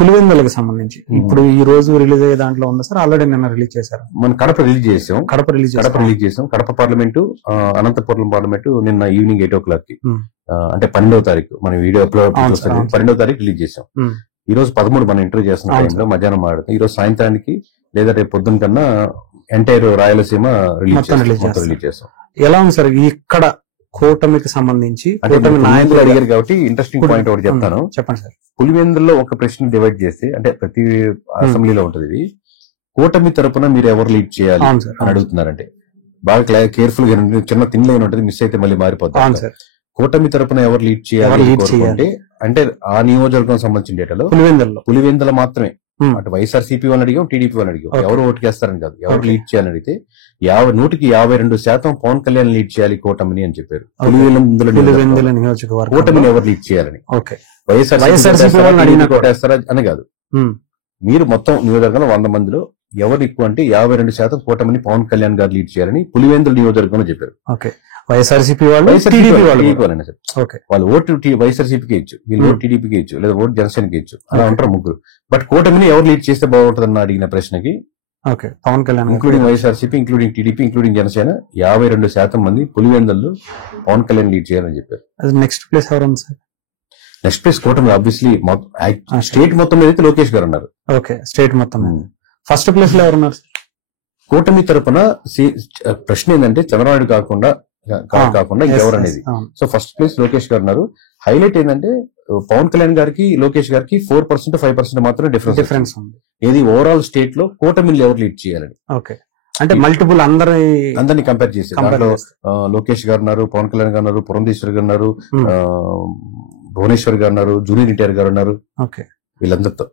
పులివెందులకు సంబంధించి ఇప్పుడు ఈ రోజు రిలీజ్ అయ్యే దాంట్లో ఉందా సార్? ఆల్రెడీ నిన్న రిలీజ్ చేశారు. మనం కడప రిలీజ్ చేసాం. కడప రిలీజ్ చేసాం. కడప పార్లమెంటు, అనంతపురం పార్లమెంటు నిన్న ఈవినింగ్ 8 o'clock కి, అంటే 12వ తారీఖు మనం వీడియో అప్లోడ్ 12వ తారీఖు రిలీజ్ చేసాం. ఈ రోజు 13 మనం ఇంటర్వ్యూ చేస్తున్న టైంలో మధ్యాహ్నం మాట్లాడుతాం. ఈ రోజు సాయంత్రానికి లేదా రేపు పొద్దున కన్నా ఎంటైర్ రాయలసీమ రిలీజ్ చేస్తాం. ఎలా ఉంది సార్ ఇక్కడ కూటమికి సంబంధించి? నాయకులు అడిగారు కాబట్టి ఇంట్రెస్టింగ్ పాయింట్ ఒకటి చెప్తాను. చెప్పండి సార్. పులివెందుల్లో ఒక ప్రశ్న డివైడ్ చేస్తే, అంటే ప్రతి అసెంబ్లీలో ఉంటుంది ఇది, కూటమి తరపున మీరు ఎవరు లీడ్ చేయాలి అని అడుగుతున్నారంటే బాగా కేర్ఫుల్ గా, చిన్న తిన్లైన్ ఉంటుంది, మిస్ అయితే మళ్ళీ మారిపోతుంది. కూటమి తరపున ఎవరు లీడ్ చేయాలి అంటే ఆ నియోజకవర్గం సంబంధించిన డేటాలో పులివెందుల మాత్రమే. అటు వైఎస్ఆర్సీపీ వాళ్ళని అడిగాం, టీడీపీ వాళ్ళని అడిగాం. ఎవరు ఓటు చేస్తారని కాదు, ఎవరు లీడ్ చేయాలని అడిగితే 100% పవన్ కళ్యాణ్ లీడ్ చేయాలి కూటమిని అని చెప్పారు. పులివెందుల నియోజకవర్గం కూటమిని ఎవరు లీడ్ చేయాలని. వైఎస్ఆర్సీపీ కొట్టేస్తారా అని కాదు, మీరు మొత్తం నియోజకవర్గంలో 100 మందిలో ఎవరు ఎక్కువ అంటే 52% కూటమిని పవన్ కళ్యాణ్ గారు లీడ్ చేయాలని పులివెందుల నియోజకవర్గంలో చెప్పారు. వైఎస్ఆర్సీపీ వాళ్ళు ఓటు వైఎస్ఆర్సీపీకి ఇచ్చు, వీళ్ళు ఓటు టీడీపీకి ఇచ్చు, లేదా ఓటు జనసేనకి ఇచ్చు, అలా ఉంటారు ముగ్గురు. బట్ కూటమిని ఎవరు లీడ్ చేస్తే బాగుంటుందని అడిగిన ప్రశ్నకి Pawan Kalyan, including YSRCP, including TDP, including Janasena 52% మంది పులివెందుల్లో పవన్ కళ్యాణ్ లీడ్ చేయాలని చెప్పారు. నెక్స్ట్ ప్లేస్ ఎవరు ఉంది సార్? నెక్స్ట్ ప్లేస్ కూటమి. ఆబ్వియస్లీ స్టేట్ మొత్తం మీద అయితే లోకేష్ గారు ఉన్నారు. స్టేట్ మొత్తం. ఫస్ట్ ప్లేస్ లో ఎవరున్నారు? కూటమి తరపున ప్రశ్న ఏంటంటే చంద్రబాబు కాకుండా ఎవరు అనేది. సో ఫస్ట్ ప్లేస్ లోకేష్ గారు ఉన్నారు. హైలైట్ ఏంటంటే పవన్ కళ్యాణ్ గారికి లోకేష్ గారికి 4% 5% మాత్రమే డిఫరెన్స్ ఉంది. ఏది ఓవరాల్ స్టేట్ లో కూటమిని ఎవరు లీడ్ చేయాలని. అంటే మల్టిపుల్ అందరినీ కంపేర్ చేసి దాంట్లో లోకేష్ గారు ఉన్నారు, పవన్ కళ్యాణ్ గారు ఉన్నారు, పురంధేశ్వరి గారు ఉన్నారు, భువనేశ్వర్ గారు ఉన్నారు, జూనియర్ ఎన్టీఆర్ గారు ఉన్నారు. వీళ్ళందరితో